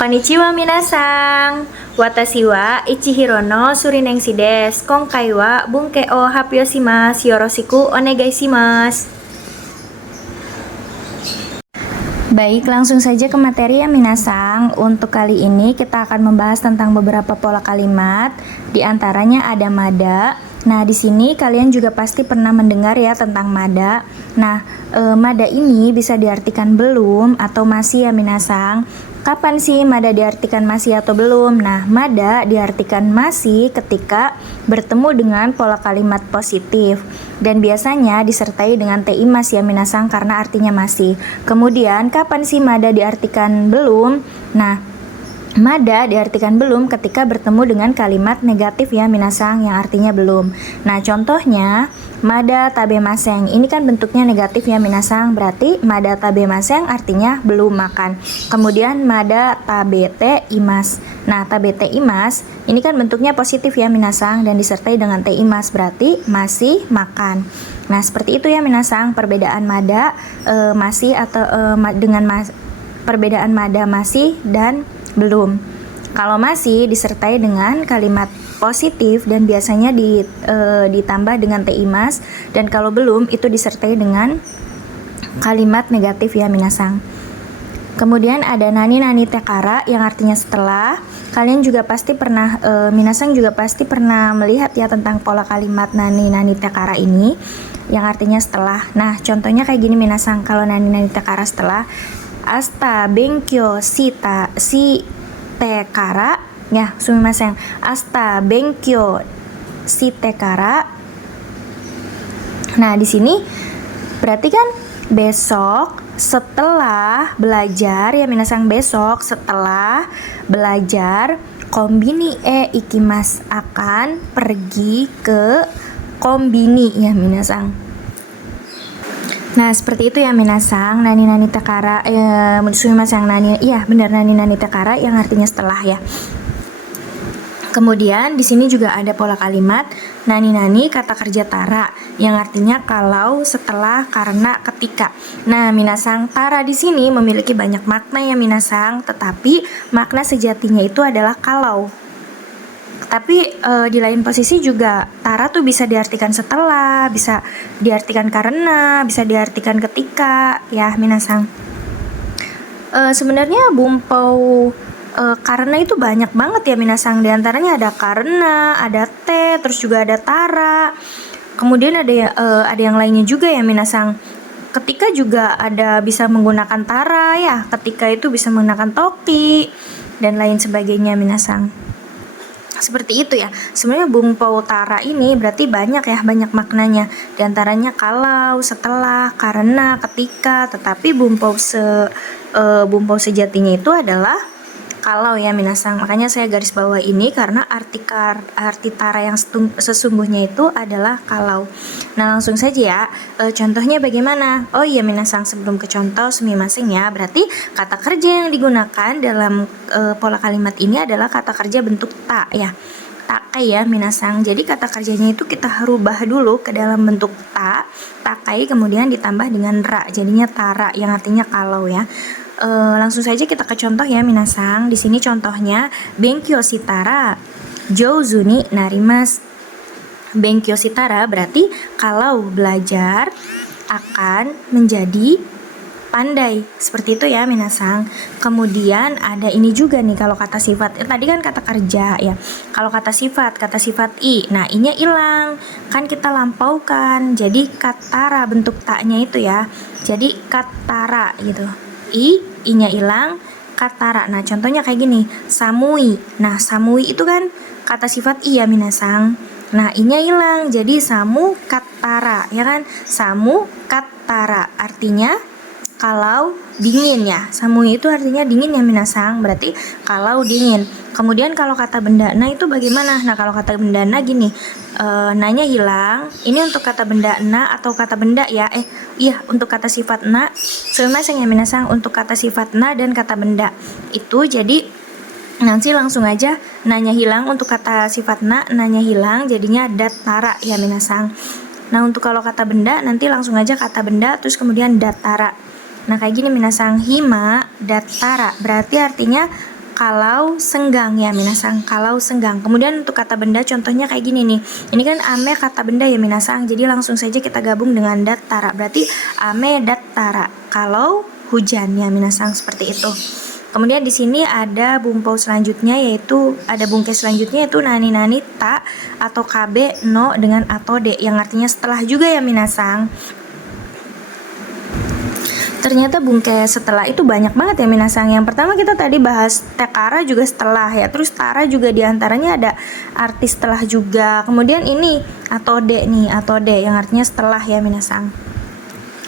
Konnichiwa minasan. Watashi wa Ichihiro no Surinengshi desu. Konkai wa bunke o happyo shimasu. Yoroshiku onegai shimasu. Baik, langsung saja ke materi ya minasan. Untuk kali ini kita akan membahas tentang beberapa pola kalimat. Di antaranya ada mada. Nah, di sini kalian juga pasti pernah mendengar ya tentang mada. Nah, mada ini bisa diartikan belum atau masih ya minasan. Kapan sih mada diartikan masih atau belum? Nah, mada diartikan masih ketika bertemu dengan pola kalimat positif dan biasanya disertai dengan teimas ya minasan karena artinya masih. Kemudian, kapan sih mada diartikan belum? Nah, mada diartikan belum ketika bertemu dengan kalimat negatif ya minasan yang artinya belum. Nah, contohnya mada tabemasen. Ini kan bentuknya negatif ya minasan, berarti mada tabemasen artinya belum makan. Kemudian mada tabete imas. Nah, tabete imas ini kan bentuknya positif ya minasan dan disertai dengan te imas, berarti masih makan. Nah, seperti itu ya minasan perbedaan mada masih atau perbedaan mada masih dan belum. Kalau masih disertai dengan kalimat positif dan biasanya ditambah dengan teimas, dan kalau belum itu disertai dengan kalimat negatif ya minasan. Kemudian ada nani nani tekara yang artinya setelah. Kalian juga pasti pernah minasan juga pasti pernah melihat ya tentang pola kalimat nani nani tekara ini yang artinya setelah. Nah, contohnya kayak gini minasan. Kalau nani nani tekara setelah, asta benkyo shita shite kara ya, sumimasen. Asta benkyo shite kara. Nah, di sini berarti kan besok setelah belajar ya minasan, besok setelah belajar kombini ikimas, akan pergi ke kombini ya minasan. Nah, seperti itu ya minasan. Nani nani tekara sumimasen nani, iya benar, nani nani tekara yang artinya setelah ya. Kemudian di sini juga ada pola kalimat nani nani kata kerja tara yang artinya kalau, setelah, karena, ketika. Nah, minasan, tara di sini memiliki banyak makna ya minasan, tetapi makna sejatinya itu adalah kalau. Tapi di lain posisi juga tara tuh bisa diartikan setelah, bisa diartikan karena, bisa diartikan ketika ya minasan. Sebenarnya bumpau karena itu banyak banget ya minasan. Di antaranya ada karena, ada te, terus juga ada tara. Kemudian ada yang lainnya juga ya minasan. Ketika juga ada bisa menggunakan tara ya. Ketika itu bisa menggunakan toki dan lain sebagainya minasan. Seperti itu ya. Sebenarnya bumpau tara ini berarti banyak ya, banyak maknanya. Di antaranya kalau, setelah, karena, ketika. Tetapi bumpau sejatinya itu adalah kalau ya minasan. Makanya saya garis bawah ini karena arti tara yang sesungguhnya itu adalah kalau. Nah, langsung saja ya. Contohnya bagaimana? Oh iya minasan, sebelum ke contoh sumimasen ya. Berarti kata kerja yang digunakan dalam pola kalimat ini adalah kata kerja bentuk ta ya. Takai ya minasan. Jadi kata kerjanya itu kita rubah dulu ke dalam bentuk ta, takai, kemudian ditambah dengan ra. Jadinya tara yang artinya kalau ya. Langsung saja kita ke contoh ya minasan. Di sini contohnya benkyo shitara jouzu ni narimasu. Benkyo shitara berarti kalau belajar akan menjadi pandai. Seperti itu ya minasan. Kemudian ada ini juga nih kalau kata sifat. Tadi kan kata kerja ya. Kalau kata sifat i. Nah, i-nya hilang. Kan kita lampaukan. Jadi katara bentuk taknya itu ya. Jadi katara gitu. I-nya hilang, katara. Nah, contohnya kayak gini, samui. Nah, samui itu kan kata sifat i ya minasan. Nah, i-nya hilang, jadi samu katara, ya kan? Samu katara, artinya kalau dingin ya. Samui itu artinya dingin ya minasan, berarti kalau dingin. Kemudian kalau kata benda na itu bagaimana? Nah, kalau kata benda na gini, nanya hilang. Ini untuk kata benda na atau kata benda ya? Iya, untuk kata sifat na. Sumimasen ya minasan, untuk kata sifat na dan kata benda. Itu jadi nanti langsung aja nanya hilang untuk kata sifat na, nanya hilang jadinya datara ya minasan. Nah, untuk kalau kata benda nanti langsung aja kata benda terus kemudian datara. Nah, kayak gini minasan, hima datara berarti artinya kalau senggang ya minasang, kalau senggang. Kemudian untuk kata benda contohnya kayak gini nih. Ini kan ame kata benda ya minasang. Jadi langsung saja kita gabung dengan dattara. Berarti ame dattara. Kalau hujan ya minasang, seperti itu. Kemudian di sini ada bumpau selanjutnya, yaitu ada bungkai selanjutnya yaitu nani nani ta atau kabe no dengan atau de yang artinya setelah juga ya minasang. Ternyata bungkai setelah itu banyak banget ya minasang. Yang pertama kita tadi bahas tekara juga setelah ya, terus tara juga diantaranya ada arti setelah juga. Kemudian ini atau de nih, atau de yang artinya setelah ya minasang.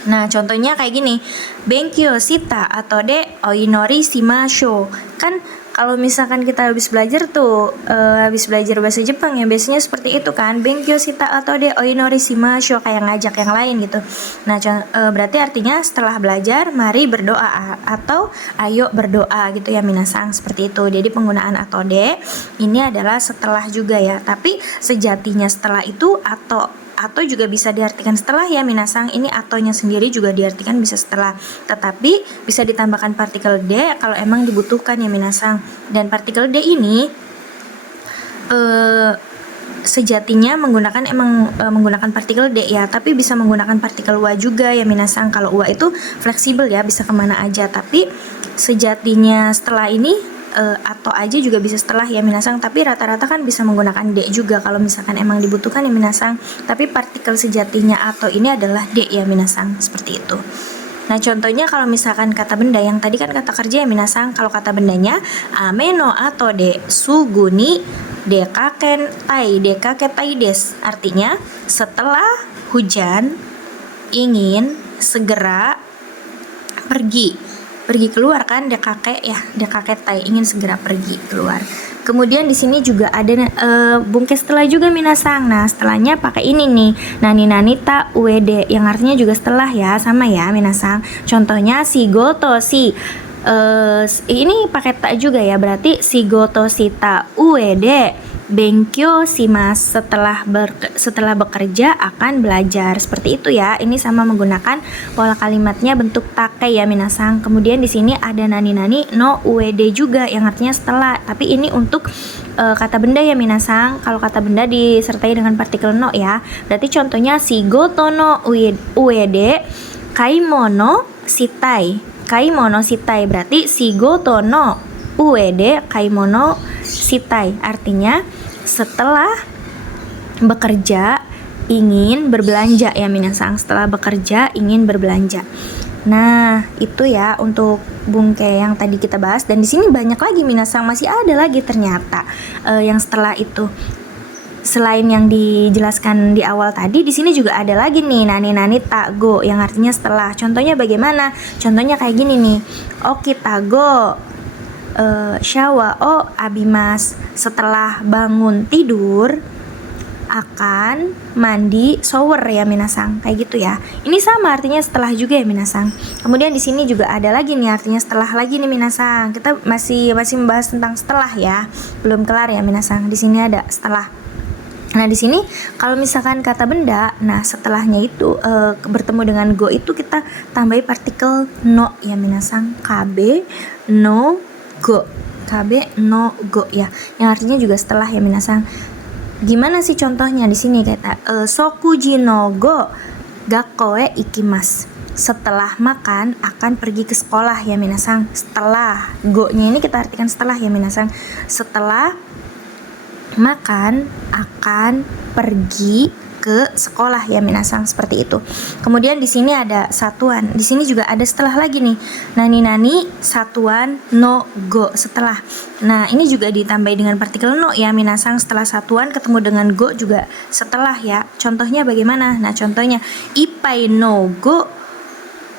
Nah, contohnya kayak gini. Benkyou shita atau de oinori shimashou. Kan kalau misalkan kita habis belajar tuh, habis belajar bahasa Jepang ya biasanya seperti itu kan. Benkyou shita atau de oinori shimashou, kayak ngajak yang lain gitu. Nah, berarti artinya setelah belajar mari berdoa atau ayo berdoa gitu ya minasang, seperti itu. Jadi penggunaan atau de ini adalah setelah juga ya. Tapi sejatinya setelah itu atau juga bisa diartikan setelah ya minasang. Ini atonya sendiri juga diartikan bisa setelah, tetapi bisa ditambahkan partikel de kalau emang dibutuhkan ya minasang. Dan partikel de ini sejatinya menggunakan partikel de ya, tapi bisa menggunakan partikel wa juga ya minasang. Kalau wa itu fleksibel ya, bisa kemana aja, tapi sejatinya setelah ini atau aja juga bisa setelah ya minasang, tapi rata-rata kan bisa menggunakan de juga kalau misalkan emang dibutuhkan ya minasang. Tapi partikel sejatinya atau ini adalah de ya minasang, seperti itu. Nah, contohnya kalau misalkan kata benda, yang tadi kan kata kerja ya minasang. Kalau kata bendanya ame no ato de suguni dekaken tai des, artinya setelah hujan ingin segera pergi keluar kan, dekake tai, ingin segera pergi keluar. Kemudian di sini juga ada bungkai setelah juga minasang. Nah, setelahnya pakai ini nih, nani nani ta ued yang artinya juga setelah ya, sama ya minasang. Contohnya shigoto shi, ini pakai ta juga ya, berarti shigoto shi ta ued benkyou shimasu, setelah bekerja akan belajar, seperti itu ya. Ini sama menggunakan pola kalimatnya bentuk take ya minasang. Kemudian di sini ada nani nani no ued juga yang artinya setelah, tapi ini untuk kata benda ya minasang. Kalau kata benda disertai dengan partikel no ya. Berarti contohnya shigoto no ued kaimono shitai, berarti shigoto no ued kaimono shitai, artinya setelah bekerja ingin berbelanja ya minasang, setelah bekerja ingin berbelanja. Nah, itu ya untuk bungkai yang tadi kita bahas. Dan di sini banyak lagi minasang, masih ada lagi ternyata yang setelah itu. Selain yang dijelaskan di awal tadi, di sini juga ada lagi nih nani nani tago yang artinya setelah. Contohnya bagaimana? Contohnya kayak gini nih. Okitago shawa o abimas, setelah bangun tidur akan mandi shower ya minasang, kayak gitu ya. Ini sama artinya setelah juga ya minasang. Kemudian di sini juga ada lagi nih artinya setelah lagi nih minasang. Kita masih membahas tentang setelah ya, belum kelar ya minasang. Di sini ada setelah. Nah, di sini kalau misalkan kata benda, nah setelahnya itu bertemu dengan go itu kita tambahi partikel no ya minasang, kabe no go ya, yang artinya juga setelah ya minasang. Gimana sih contohnya di sini? Kata sokuji no go gakkoe ikimasu, setelah makan akan pergi ke sekolah ya minasang. Setelah go-nya ini kita artikan setelah ya minasang, setelah makan akan pergi ke sekolah ya minasang, seperti itu. Kemudian di sini ada satuan. Di sini juga ada setelah lagi nih. Nani nani satuan no go, setelah. Nah, ini juga ditambahi dengan partikel no ya minasang. Setelah satuan ketemu dengan go juga setelah ya. Contohnya bagaimana? Nah, contohnya ipai no go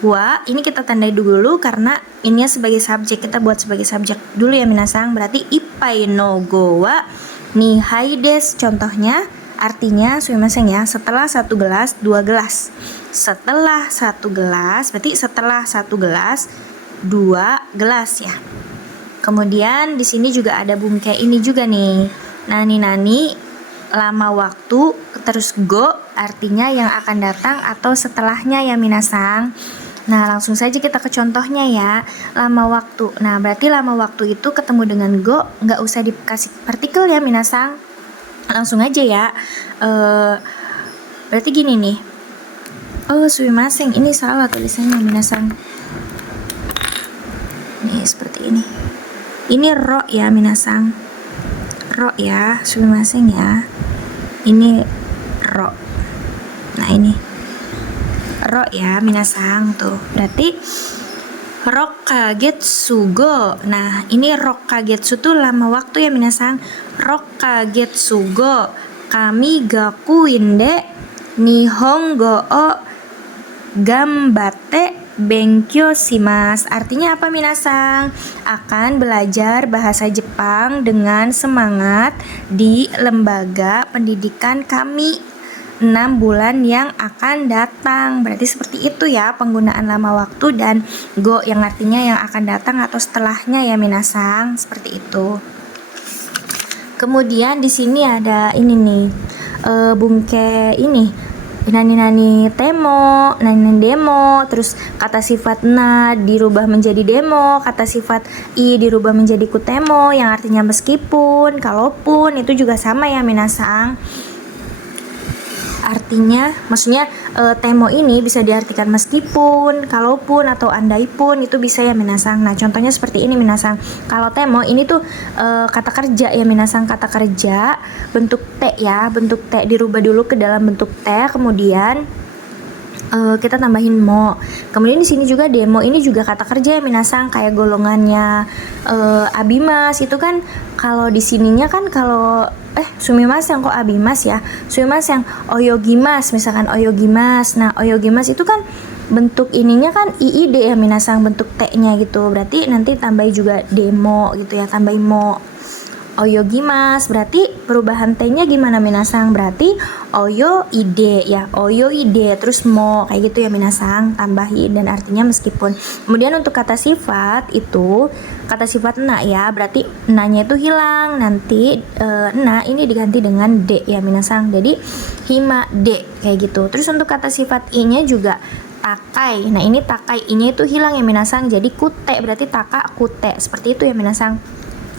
wa, ini kita tandai dulu karena ini sebagai subjek, kita buat sebagai subjek dulu ya minasang. Berarti ipai no go wa nihai desu, contohnya artinya sumimasen ya, setelah 1 gelas 2 gelas. Setelah 1 gelas berarti setelah 1 gelas 2 gelas ya. Kemudian di sini juga ada bungkai ini juga nih, nani lama waktu, terus go artinya yang akan datang atau setelahnya ya minasang. Nah, langsung saja kita ke contohnya ya. Lama waktu. Nah, berarti lama waktu itu ketemu dengan go, nggak usah dikasih partikel ya, minasang. Langsung aja ya. Berarti gini nih. Oh, sumimasen. Ini salah tulisannya, minasang. Nih, seperti ini. Ini ro ya, minasang. Ro ya, sumimasen ya. Ini ro. Nah, ini ro ya, minasang tuh. Berarti rokkagetsu go. Nah, ini rokkagetsu tuh lama waktu ya, minasang. Rokkagetsu go kami gakuin de nihongo o gambatte benkyou shimasu. Artinya apa, minasang? Akan belajar bahasa Jepang dengan semangat di lembaga pendidikan kami 6 bulan yang akan datang. Berarti seperti itu ya penggunaan lama waktu dan go yang artinya yang akan datang atau setelahnya ya, minasang. Seperti itu. Kemudian di sini ada ini nih, bungke ini nani temo, nani demo, terus kata sifat na dirubah menjadi demo, kata sifat i dirubah menjadi kutemo yang artinya meskipun, kalaupun, itu juga sama ya, minasang. Artinya, maksudnya temo ini bisa diartikan meskipun, kalaupun, atau andai pun, itu bisa ya, minasang. Nah, contohnya seperti ini, minasang. Kalau temo ini tuh kata kerja ya, minasang. Kata kerja bentuk T ya, bentuk T dirubah dulu ke dalam bentuk T, kemudian kita tambahin mo. Kemudian di sini juga demo ini juga kata kerja ya, minasang, kayak golongannya abimas itu kan. Kalau di sininya kan kalau sumimasen kok abimas ya, sumimasen oyogimas, misalkan oyogimas. Nah, oyogimas itu kan bentuk ininya kan iid ya, minasang, bentuk T-nya gitu. Berarti nanti tambahin juga demo gitu ya, tambahin mo. Oyogimas berarti perubahan T-nya gimana, minasang? Berarti oyo ide ya, oyo ide, terus mo, kayak gitu ya, minasang, tambahin dan artinya meskipun. Kemudian untuk kata sifat itu, kata sifat na ya, berarti na-nya itu hilang, nanti na ini diganti dengan de ya, minasang. Jadi hima de, kayak gitu. Terus untuk kata sifat i-nya juga takai. Nah, ini takai i-nya itu hilang ya, minasang. Jadi kute, berarti taka kute. Seperti itu ya, minasang.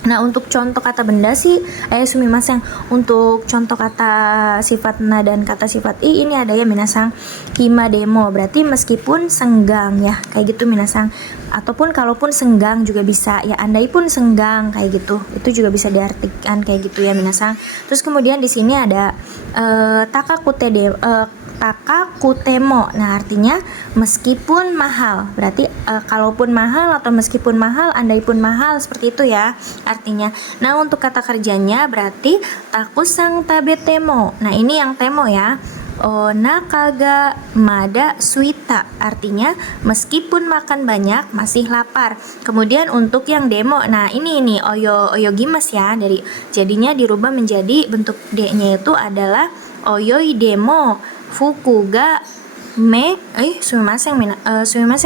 Nah, untuk contoh kata benda sih, sumimasen. Untuk contoh kata sifat na dan kata sifat i ini ada ya, minasang. Hima demo, berarti meskipun senggang ya, kayak gitu, minasang. Ataupun kalaupun senggang juga bisa ya, andai pun senggang, kayak gitu. Itu juga bisa diartikan kayak gitu ya, minasang. Terus kemudian di sini ada taka kutemo. Nah, artinya meskipun mahal. Berarti kalaupun mahal atau meskipun mahal, andai pun mahal, seperti itu ya artinya. Nah, untuk kata kerjanya berarti takusang tabe temo. Nah, ini yang temo ya. Onakaga mada suita, artinya meskipun makan banyak masih lapar. Kemudian untuk yang demo, nah ini oyogimas ya, jadinya dirubah menjadi bentuk D-nya itu adalah oyoi demo fuku ga sumimasen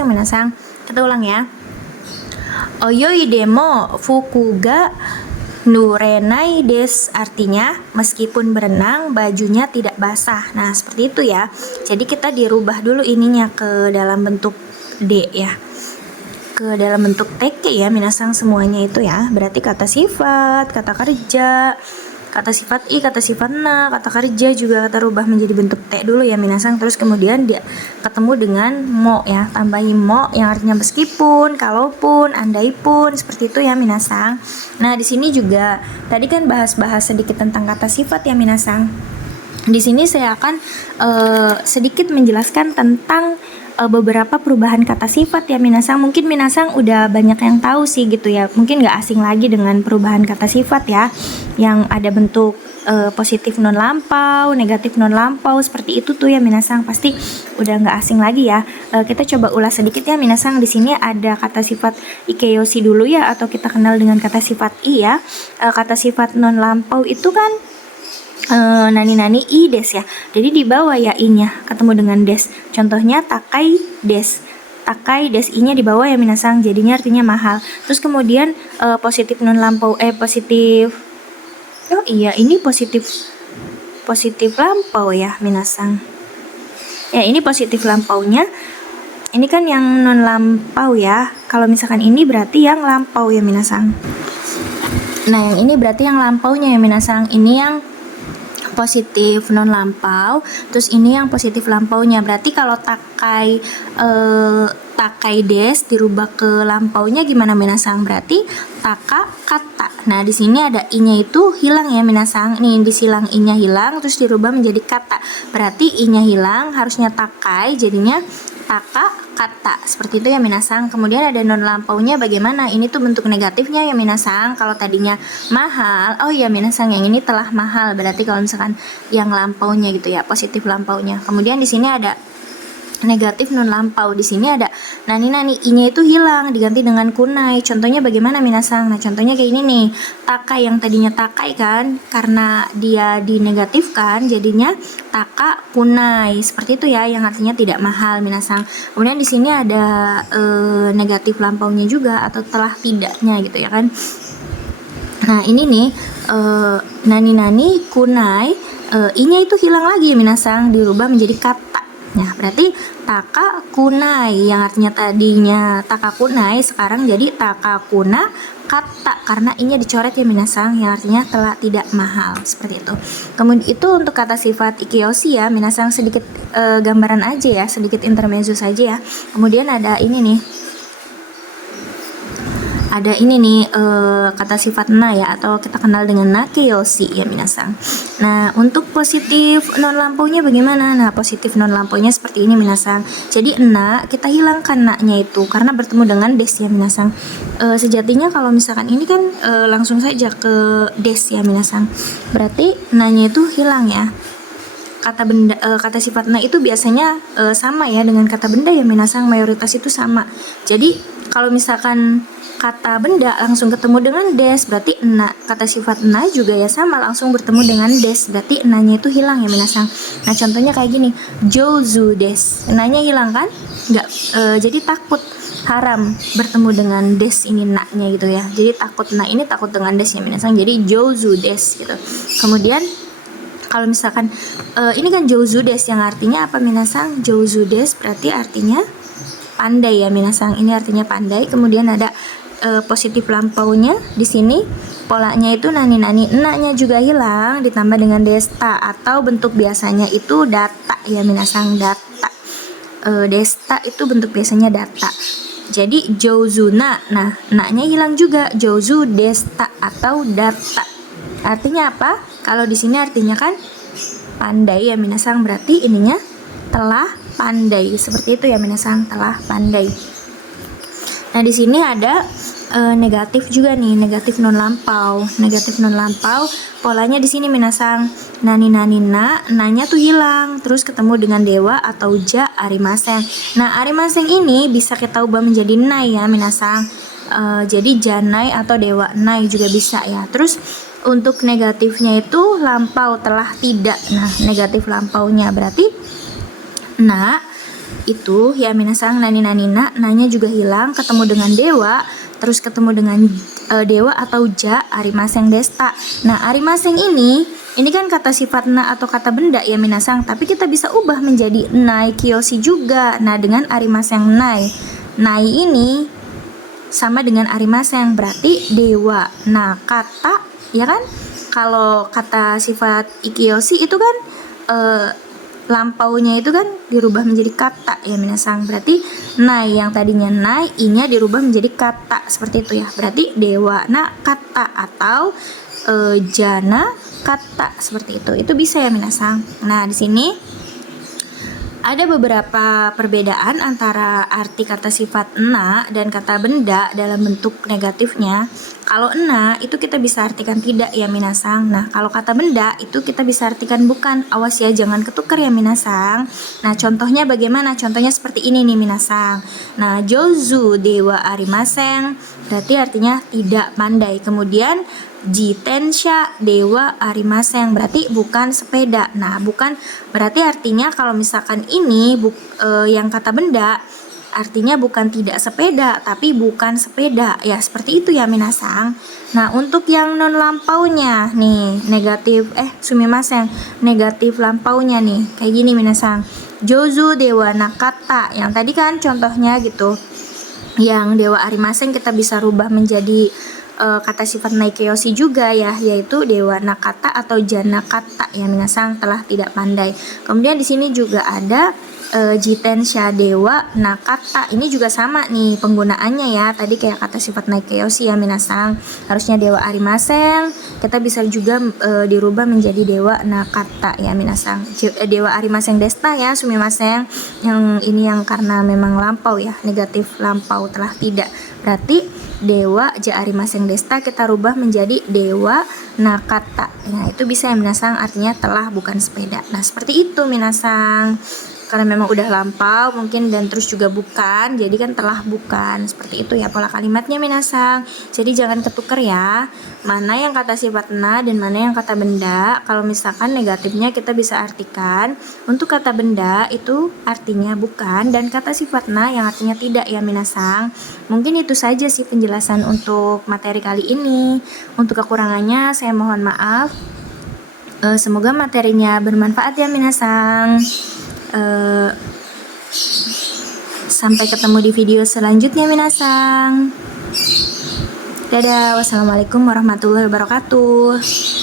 minasang. Kita ulang ya. Oyoi demo fuku ga nurenai des, artinya meskipun berenang bajunya tidak basah. Nah, seperti itu ya. Jadi kita dirubah dulu ininya ke dalam bentuk D ya, ke dalam bentuk TK ya, minasang, semuanya itu ya. Berarti kata sifat, kata kerja, kata sifat i, kata sifat na, kata kerja juga kita rubah menjadi bentuk T dulu ya, minasang. Terus kemudian dia ketemu dengan mo ya, tambahin mo yang artinya meskipun, kalaupun, andai pun, seperti itu ya, minasang. Nah, di sini juga tadi kan bahas sedikit tentang kata sifat ya, minasang. Di sini saya akan sedikit menjelaskan tentang beberapa perubahan kata sifat ya, minasang. Mungkin minasang udah banyak yang tahu sih gitu ya, mungkin nggak asing lagi dengan perubahan kata sifat ya, yang ada bentuk positif non lampau, negatif non lampau, seperti itu tuh ya, minasang. Pasti udah nggak asing lagi ya. Kita coba ulas sedikit ya, minasang. Di sini ada kata sifat ikeyoshi dulu ya, atau kita kenal dengan kata sifat i ya. Kata sifat non lampau itu kan nani i des ya. Jadi di bawah ya i-nya ketemu dengan des. Contohnya takai des. Takai des i-nya di bawah ya, minasang. Jadinya artinya mahal. Terus kemudian positif non lampau positif. Oh iya, ini positif lampau ya, minasang. Ya, ini positif lampaunya. ini kan yang non lampau ya. Kalau misalkan ini berarti yang lampau ya minasang. Nah, yang ini berarti yang lampaunya ya minasang. Ini yang positif non lampau, terus ini yang positif lampaunya. Berarti kalau takai des dirubah ke lampaunya gimana minasang? Berarti taka kata. Nah, di sini ada i-nya itu hilang ya minasang. Nih disilang i-nya hilang terus dirubah menjadi kata. Berarti i-nya hilang, harusnya takai jadinya taka kata. Seperti itu ya minasang. Kemudian ada non lampaunya bagaimana? Ini tuh bentuk negatifnya ya minasang. Kalau tadinya mahal, oh ya minasang, yang ini telah mahal. Berarti kalau misalkan yang lampaunya gitu ya, positif lampaunya. Kemudian di sini ada negatif non lampau. Di sini ada nani i-nya itu hilang diganti dengan kunai. Contohnya bagaimana minasang? Nah, contohnya kayak ini nih. Takai yang tadinya takai kan, karena dia dinegatifkan jadinya taka kunai. Seperti itu ya, yang artinya tidak mahal minasang. Kemudian di sini ada negatif lampaunya juga atau telah tidaknya gitu ya kan. Nah, ini nih nani kunai, i-nya itu hilang lagi minasang, dirubah menjadi kata. Nah, berarti taka kunai yang artinya tadinya taka kunai sekarang jadi taka kuna kata, karena i-nya dicoret ya minasang, yang artinya telah tidak mahal. Seperti itu. Kemudian itu untuk kata sifat ikiyoshi ya minasang, sedikit gambaran aja ya, sedikit intermezzo saja ya. Kemudian ada ini nih. Ada ini nih kata sifat na ya, atau kita kenal dengan nakeyoshi ya minasang. Nah, untuk positif non lampaunya bagaimana? Nah, positif non lampaunya seperti ini minasang. Jadi na kita hilangkan na-nya itu karena bertemu dengan des ya minasang. Sejatinya kalau misalkan ini kan langsung saja ke des ya minasang. Berarti na-nya itu hilang ya. Kata benda, kata sifat na itu biasanya sama ya dengan kata benda ya minasang, mayoritas itu sama. Jadi kalau misalkan kata benda langsung ketemu dengan des, berarti na. Kata sifat na juga ya sama, langsung bertemu dengan des, berarti na-nya itu hilang ya minasang. Nah, contohnya kayak gini, jouzu des, na-nya hilang kan? Enggak, jadi takut, haram bertemu dengan des ini na-nya gitu ya. Jadi takut, na ini takut dengan des ya minasang, jadi jouzu des gitu. Kemudian kalau misalkan ini kan jouzu des yang artinya apa minasang? Jouzu des berarti artinya pandai ya minasang. Ini artinya pandai. Kemudian ada positif lampaunya di sini, polanya itu nani na-nya juga hilang ditambah dengan desta, atau bentuk biasanya itu data ya minasang, data. Desta itu bentuk biasanya data. Jadi jouzuna, nah na-nya hilang juga, jouzu desta atau data. Artinya apa? Kalau di sini artinya kan pandai ya minasang, berarti ininya telah pandai. Seperti itu ya minasang, telah pandai. Nah, di sini ada negatif juga nih, negatif non lampau. Negatif non lampau polanya di sini minasang, nani na, na-nya tuh hilang, terus ketemu dengan dewa atau ja arimasen. Nah, arimasen ini bisa kita ubah menjadi nai ya minasang. Jadi janai atau dewa nai juga bisa ya. Terus untuk negatifnya itu lampau, telah tidak. Nah, negatif lampaunya berarti na itu ya minasang, nani na, na-nya juga hilang, ketemu dengan dewa, terus ketemu dengan dewa atau ja arimaseng desta. Nah, arimaseng ini kan kata sifat na atau kata benda ya minasang, tapi kita bisa ubah menjadi nai kiyoshi juga. Nah, dengan arimaseng nai ini sama dengan arimaseng, berarti dewa. Nah, kata ya kan, kalau kata sifat ikiyoshi itu kan lampaunya itu kan dirubah menjadi kata ya minasang, berarti nai yang tadinya nai, i-nya dirubah menjadi kata, seperti itu ya. Berarti dewa na kata atau jana kata, seperti itu bisa ya minasang. Nah, di sini ada beberapa perbedaan antara arti kata sifat na dan kata benda dalam bentuk negatifnya. Kalau na itu kita bisa artikan tidak ya minasang. Nah, kalau kata benda itu kita bisa artikan bukan. Awas ya, jangan ketukar ya minasang. Nah, contohnya bagaimana? Contohnya seperti ini nih minasang. Nah, jouzu dewa arimasen berarti artinya tidak pandai. Kemudian jitensha dewa arimasen berarti bukan sepeda. Nah, bukan berarti artinya kalau misalkan ini yang kata benda artinya bukan tidak sepeda, tapi bukan sepeda ya, seperti itu ya minasang. Nah, untuk yang non lampaunya nih negatif sumimasen, negatif lampaunya nih kayak gini minasang. Jozu Dewa Nakata. Yang tadi kan contohnya gitu. Yang Dewa Arimasen kita bisa rubah menjadi kata sifat Naikeyoshi juga ya, yaitu Dewa Nakata atau Janakata ya minasang, telah tidak pandai. Kemudian di sini juga ada Jitensha Dewa Nakata. Ini juga sama nih penggunaannya ya. Tadi kayak kata sifat Naikeyoshi ya minasang. Harusnya Dewa Arimasen, kita bisa juga dirubah menjadi Dewa Nakata ya minasang. Dewa Arimasen Desta ya sumimasen. Yang ini yang karena memang lampau ya, negatif lampau, telah tidak. Berarti Dewa Ja Arimasen Desta kita rubah menjadi Dewa Nakata. Nah, itu bisa ya minasang, artinya telah bukan sepeda. Nah, seperti itu minasang. Karena memang udah lampau mungkin dan terus juga bukan, jadi kan telah bukan. Seperti itu ya pola kalimatnya minasang. Jadi jangan ketuker ya. Mana yang kata sifat na dan mana yang kata benda. Kalau misalkan negatifnya kita bisa artikan untuk kata benda itu artinya bukan, dan kata sifat na yang artinya tidak ya minasang. Mungkin itu saja sih penjelasan untuk materi kali ini. Untuk kekurangannya saya mohon maaf. Semoga materinya bermanfaat ya minasang. Sampai ketemu di video selanjutnya minasang. Dadah, wassalamualaikum warahmatullahi wabarakatuh.